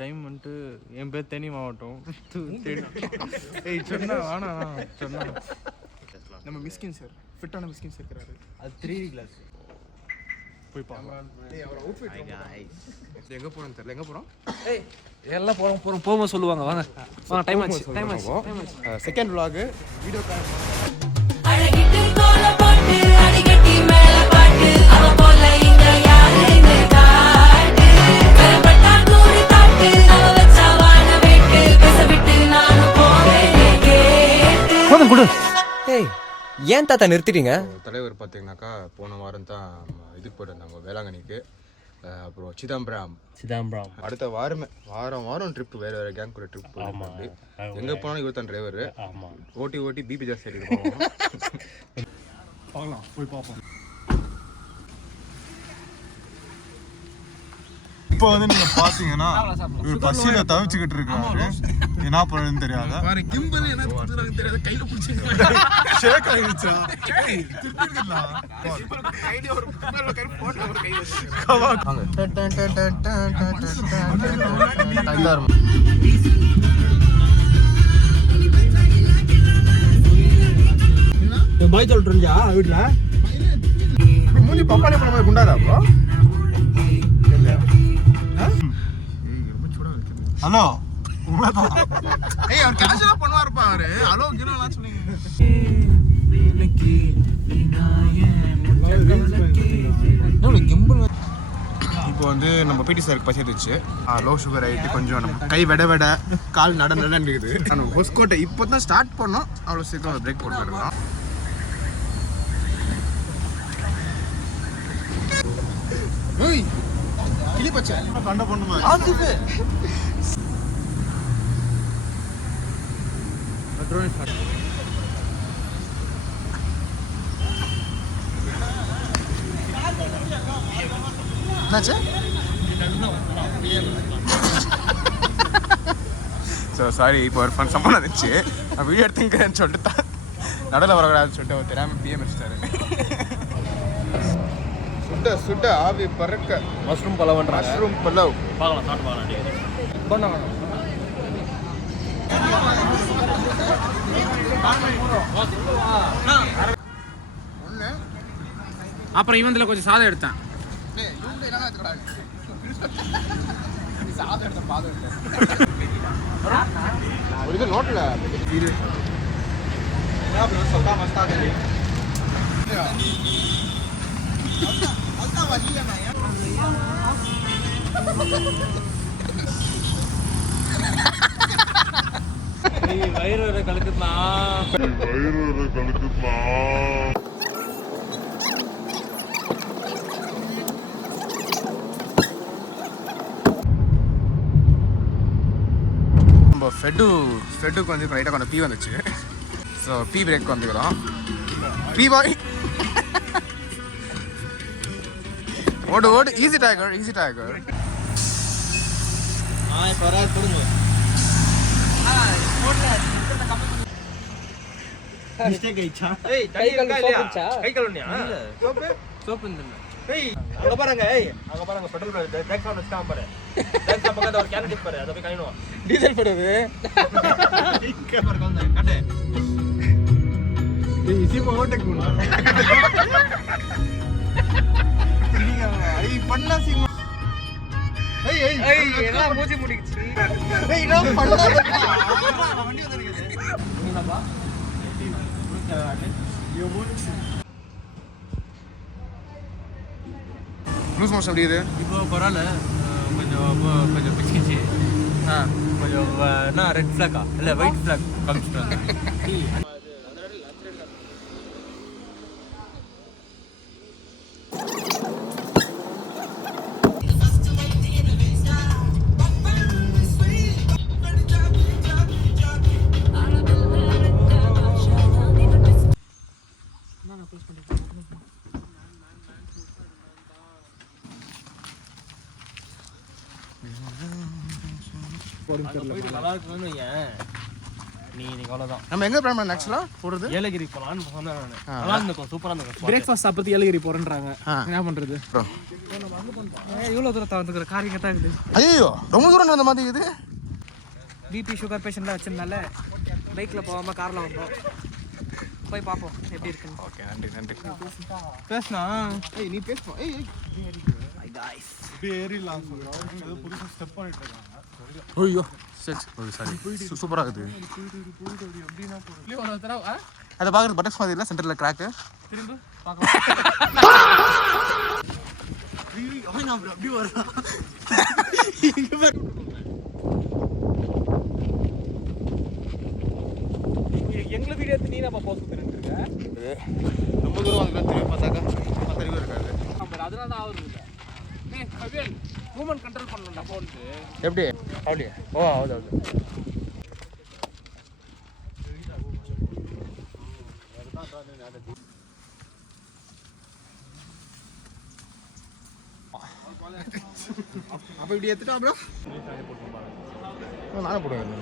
Time வந்துட்டு என் பேர் தேனி மாவட்டம். ஏய் சொன்னா வேணா சொன்னா நம்ம மிஸ்கின் சார் ஃபிட்டான மிஸ்கின் சார் இருக்கிறாரு. அது 3D கிளாஸ் போய் பார்க்கலாம். ஏய் அவர் அவுட்ஃபிட் எங்க போறோம் தெரியல. எங்க போறோம்? ஏய் எல்லாம் போறோம் போமா சொல்லுவாங்க. வாங்க டைம் ஆச்சு. செகண்ட் vlog வீடியோ கால் அழகிட்டு கோல போட்டு அடிகட்டி மேல பாட்டு அவ போல இங்க யாரு இந்த காட்டு கரப்பட்டா நூறு தாட்டு அவ வச்சா வான வெட்டு பேச விட்டு நானும் போவேன் கேட்டு போதும் கொடு. ஏய் ஏன் தாத்தா நிறுத்திட்டீங்க? தலைவர் பார்த்தீங்கன்னாக்கா போன வாரம் தான் இதுக்கு போயிட்டு இருந்தாங்க வேளாங்கண்ணிக்கு. அப்புறம் சிதம்பரம் அடுத்த வாரம் ட்ரிப் வேற கேங் கூட ட்ரிப் போயிட்டு எங்க போனாலும் இவர் தான் டிரைவர். ஓட்டி பிபி ஜாஸ்தி ஆகிட்டு பார்க்கலாம். போய் பார்ப்போம். இப்போ வந்து நீங்க பாத்தீங்கன்னா இவர் பசியில தவிச்சுக்கிட்டு இருக்காரு. என்ன பண்ணுன்னு தெரியாத ஷேக் ஆயிடுச்சா? பாய் சொல்றீங்க வீட்டுல மூஞ்சி பப்பாளி பழம் மாதிரி குண்டாரா ப்ரோ? ஹலோ உண்மைதான். ஏய் அவர் கேஷுவலா பண்ணுவாருப்பா அவரு. ஹலோ கிரோலாம் சொன்னீங்க. இப்போ வந்து நம்ம பிடி சாருக்கு பசி எடுத்துச்சு. லோ சுகர் ஆகிட்டு கொஞ்சம் நம்ம கை விட கால் நடன்னு இருக்குது. நம்ம ஹொஸ்கோட்டை இப்போ தான் ஸ்டார்ட் பண்ணோம். அவ்வளோ சீக்கிரம் பிரேக் போட்டுருக்கலாம். ஏய் கிளி பச்சை கண்ட பொண்ணுமா என்னாச்சு? ஸோ சாரி, இப்போ ஒரு ஃபன் சம்பளம் இருந்துச்சு. நான் வீடியோ எடுத்துக்கிறேன்னு சொல்லிட்டு தான் நடுவில் வரக்கூடாதுன்னு சொல்லிட்டு அவர் தெரியாமல் பிஎம் வச்சுட்டாரு. சுட்ட ஆவி பறக்க மஷ்ரூம் பலவ் மஷ்ரூம் பலவ் பார்க்கலாம். சாப்பிட்டு பார்க்கலாம். அப்புறம் இவன்ல கொஞ்சம் சாதம் எடுத்தேன். இது நோட்டில் வயிறு கலக்குதுனா நம்ம ஃபெட்டுக்கு வந்து ரைட்டாக கொஞ்சம் பீ வந்துச்சு. ஸோ பீ பிரேக் வந்துக்கிறோம். பீ பாய் ஓடு ஈஸி டைகர். மிஸ்டேக் ஆயிச்சா? கை கழுவுனியா? சோப்பு அங்க பாருங்க. அங்க பாருங்க பெட்ரோல் டேக்ஸ் ஆன் வச்சுட்டான் பாரு. டேக்ஸ் பக்கத்துல ஒரு கேன் டிப் பாரு. அத போய் கழுவணும். டீசல் போடுது. கேமரா வந்து கட்டு. ஏய் இசி போட்டே கூடா. ஐ பண்ணா சீமா. ஏய் என்ன மூஞ்சி முடிச்சு. ஏய் என்ன பண்ணா வண்டி வந்திருக்குது. நீங்கப்பா லூஸ் மோஷன் எப்படி இது? இப்போ பரவாயில்ல, கொஞ்சம் பிடிச்சிச்சு. கொஞ்சம் என்ன ரெட் ஃப்ளாக்கா இல்லை ஒயிட் ஃப்ளாக் காமிச்சிட்டு வந்தேன். நல்லா இருக்குன்னு நீங்க அவ்வளவுதான். நம்ம எங்க பிளான் பண்ண ஆக்சுவலா போறது? ஏலகிரி போலான்னு சொன்னேன் நானு. நல்லா இருந்துக்கும், சூப்பரா இருந்துக்கும். பிரேக்ஃபாஸ்ட் சாப்பிட்டு ஏலகிரி போறேன்றாங்க. என்ன பண்றது? இவ்வளவு தூரத்தை வந்துக்கிற காரியம் கட்டா இருக்குது. ஐயோ ரொம்ப தூரம் வந்த மாதிரி இது. பிபி சுகர் பேஷண்ட்லாம் வச்சிருந்தால பைக்ல போகாம கார்ல வந்தோம். போய் பார்ப்போம் எப்படி இருக்குன்னு. ஓகே நன்றி நன்றி. பேசுனா ஏய் நீ பேசுமா? ஏய் காய்ஸ் ஏறிலாம் சொல்றோம். ஏதோ புதுசா ஸ்டெப் பண்ணிட்டு இருக்காங்க. ஐயோ சரி சூப்பரா இருக்குது. அதை பார்க்குறது பட்டர்ஸ் மாதிரி இல்லை, சென்டரில் கிராக்கு. திரும்ப பார்க்கலாம். அப்படி வரலாம். எங்களை வீடியோ எடுத்து நீ நம்ம போஸ்ட் பண்ணிட்டு ரொம்ப தூரம் வந்து திரும்பி பார்த்தாக்கா பத்தறிவு இருக்காது. அதனால தான் ஆகுது இல்லை. மூமெண்ட் கண்ட்ரோல் பண்ணணும்டா ஃபோனுக்கு. எப்படி அப்படியே? ஓ ஹೌದು ಹೌದು. அப்போ இப்படி எடுத்துட்டா அப்புறம் நானே போடுவேன்.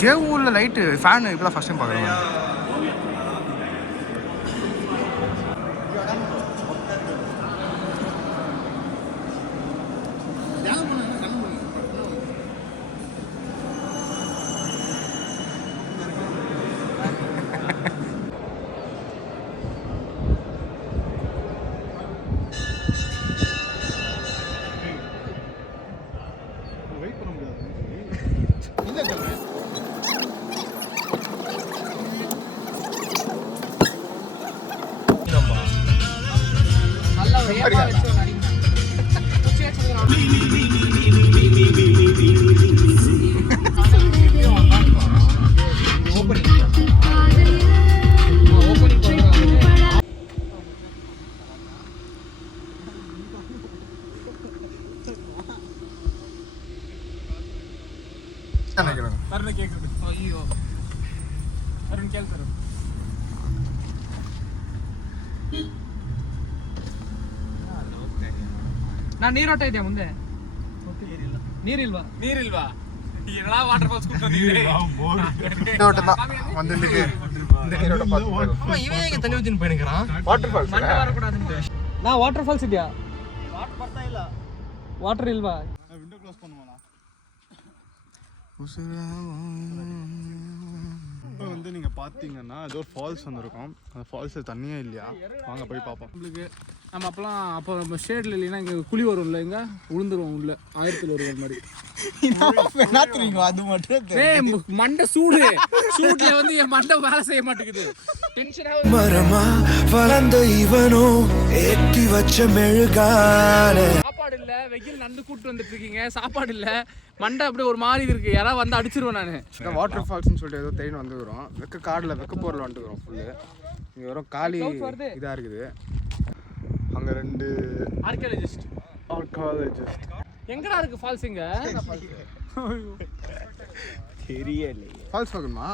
கேவூரில் லைட்டு ஃபேனு இப்போ தான் ஃபஸ்ட் டைம் பார்க்குறேன். வெயிட் பண்ண முடியாது. நல்லா வேகமா வச்சு நடிங்க. குச்சி வச்சுக்கிறான். ಅಯ್ಯೋ ಅರುಣ್ ಕೇಳ್ತಾರೆ. ನಾನು ನೀರೋಟ ಇದೆಯಾ ಮುಂದೆ? ನೀರಿಲ್ವಾ? ನೀರಿಲ್ವಾ? ಏನಾ ವಾಟರ್ ಫಾಲ್ಸ್ ನಾ ವಾಟರ್ ಫಾಲ್ಸ್ ಇದೆಯಾ? ವಾಟರ್ ಇಲ್ವಾ? விண்டோ க்ளோஸ் பண்ணுவானா? இப்போ வந்து நீங்கள் பார்த்தீங்கன்னா ஏதோ ஒரு ஃபால்ஸ் வந்துருக்கும். அந்த ஃபால்ஸில் தண்ணியே இல்லையா? வாங்க போய் பார்ப்போம். நம்மளுக்கு நம்ம அப்போலாம் அப்போ நம்ம ஷேடில் இல்லைன்னா இங்கே குழி வரும்ல, இங்கே விழுந்துருவோம் உள்ள 1000 ஒரு மாதிரி. அது மட்டும் மண்டை சூடுல வந்து என் மண்டை வேலை செய்ய மாட்டேங்குது. டென்ஷனாக மரமா வளர்ந்த இவனோ ஏத்தி வச்ச மெழுகான. சாப்பாடு இல்லை, வெயில் நந்து கூப்பிட்டு வந்துட்டு இருக்கீங்க, சாப்பாடு இல்லை, மண்டை அப்படியே ஒரு மாதிரி இருக்கு. யாராவது வந்து அடிச்சிருவேன் நான். வாட்டர் ஃபால்ஸ்னு சொல்லிட்டு ஏதோ தேடி வந்துக்கிறோம். வெக்க காடில் வெக்க போரில் வந்துக்கிறோம் ஃபுல்லு. இங்கே வரும் காலி இதாக இருக்குது. அங்கே 2 ஆர்கியாலஜிஸ்ட் எங்கடா இருக்கு ஃபால்ஸ்? இங்க தெரியல. ஃபால்ஸ் பார்க்கணுமா?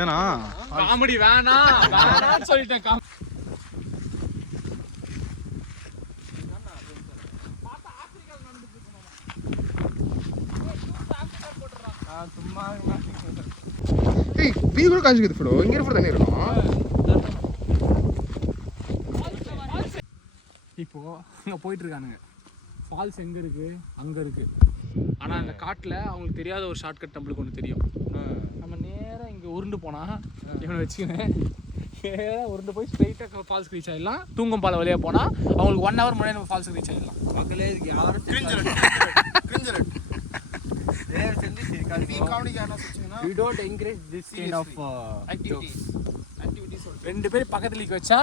ஏன்னா காமெடி வேணாம் சொல்லிட்டேன். ஏய் வீ கூட காஞ்சிக்குது ஃபுல்லோ. இங்கே இருக்க தண்ணி இருக்கும். இப்போ அங்கே போயிட்டு இருக்கானுங்க. ஃபால்ஸ் எங்கே இருக்கு? அங்கே இருக்கு. ஆனால் அந்த காட்டில் அவங்களுக்கு தெரியாத ஒரு ஷார்ட்கட் நம்மளுக்கு ஒன்று தெரியும். நம்ம நேராக இங்கே உருண்டு போனால் இவனை வச்சுக்கினேன் நேராக உருண்டு போய் ஸ்ட்ரைட்டாக ஃபால்ஸ்க்கு ரீச் ஆகிடலாம். தூங்கும் பாலை வழியாக போனால் அவங்களுக்கு 1 hour முன்னாடி நம்ம ஃபால்ஸுக்கு ரீச் ஆகிடலாம். மக்களே இதுக்கு யாரும் we don't encourage this kind of activities. 2 பேர் பக்கத்துல வச்சா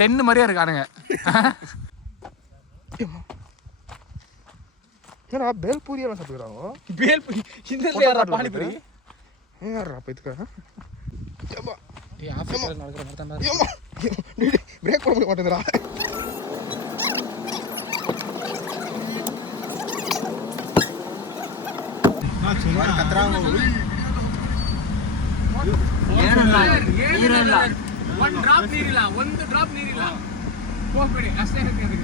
10 மாதிரியே இருக்கானுங்க. ஏன்னா பேல்பூரி எல்லாம் சாப்பிடுறாங்க. பேல்பூரி இந்த யாரா பானிபூரி? யாரா பைத்துக்கா? ஏய் ஆஃபீஸ்ல நடக்கிற மாதிரி தான். ஏமா பிரேக் போட மாட்டேங்கடா. நான் சொன்னேன் கத்ராங்க. ஏனಲ್ಲ 1 drop ನೀರಿಲ್ಲ, 1 drop ನೀರಿಲ್ಲ. ಹೋಗ್ಬೇಡಿ, ಅಷ್ಟೇ ಹೇಳ್ತೀನಿ.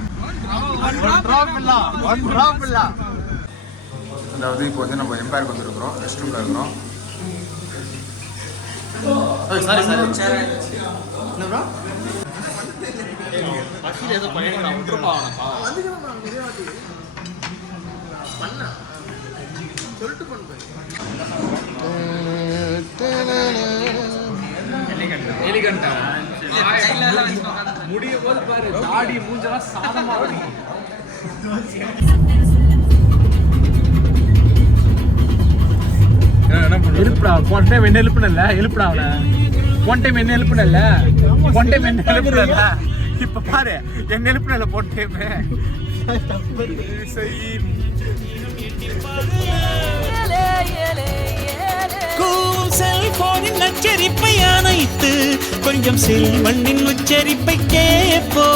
அதாவது இப்போ வந்து நம்ம எம்பையருக்கு வந்துருக்குறோம், ரெஸ்ட் ரூமில் இருக்கிறோம். எலிகண்டா முடியும் போது பாரு, தாடி மூஞ்செல்லாம் சாதமா இருக்கும். எழுப்புடா, போன டைம் என்ன எழுப்புனல்ல, எழுப்புடா அவனை. போன டைம் என்ன எழுப்புனல்ல, போன டைம் என்ன எழுப்புனல்ல, இப்ப பாரு என்ன எழுப்புனல்ல போன டைம். செல்போனின் நச்சரிப்பை அணைத்து கொஞ்சம் செல்வண்ணின் உச்சரிப்பை கேட்போ.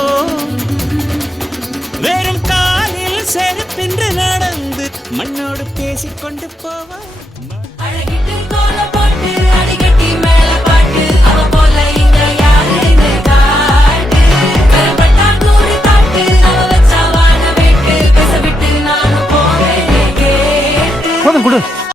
வெறும் காலில் செருப்பென்று நடந்து மண்ணோடு பேசிக்கொண்டு போவோம்.